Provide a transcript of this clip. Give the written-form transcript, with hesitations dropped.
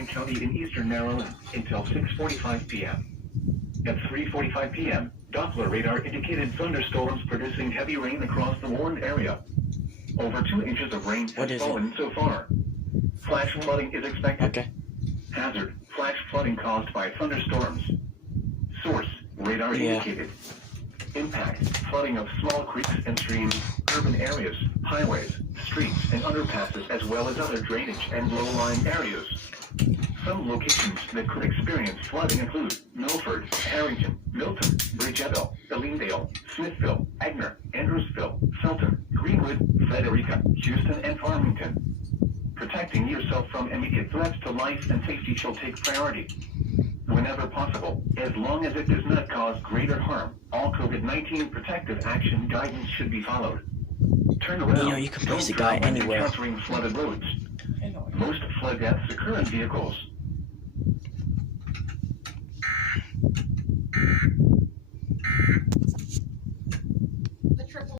Lorraine County in eastern Maryland until 6:45 p.m. At 3:45 p.m., Doppler radar indicated thunderstorms producing heavy rain across the warned area. Over 2 inches of rain has fallen so far. Flash flooding is expected. Okay. Hazard, flash flooding caused by thunderstorms. Source, radar indicated. Impact, flooding of small creeks and streams, urban areas, highways, streets, and underpasses, as well as other drainage and low-lying areas. Some locations that could experience flooding include Milford, Harrington, Milton, Bridgettville, Elendale, Smithville, Agner, Andrewsville, Felton, Greenwood, Frederica, Houston, and Farmington. Protecting yourself from immediate threats to life and safety shall take priority. Whenever possible, as long as it does not cause greater harm, all COVID-19 protective action guidance should be followed. Turn around. You know, you can place a guy anywhere. Encountering flooded roads. Most flood deaths occur in vehicles.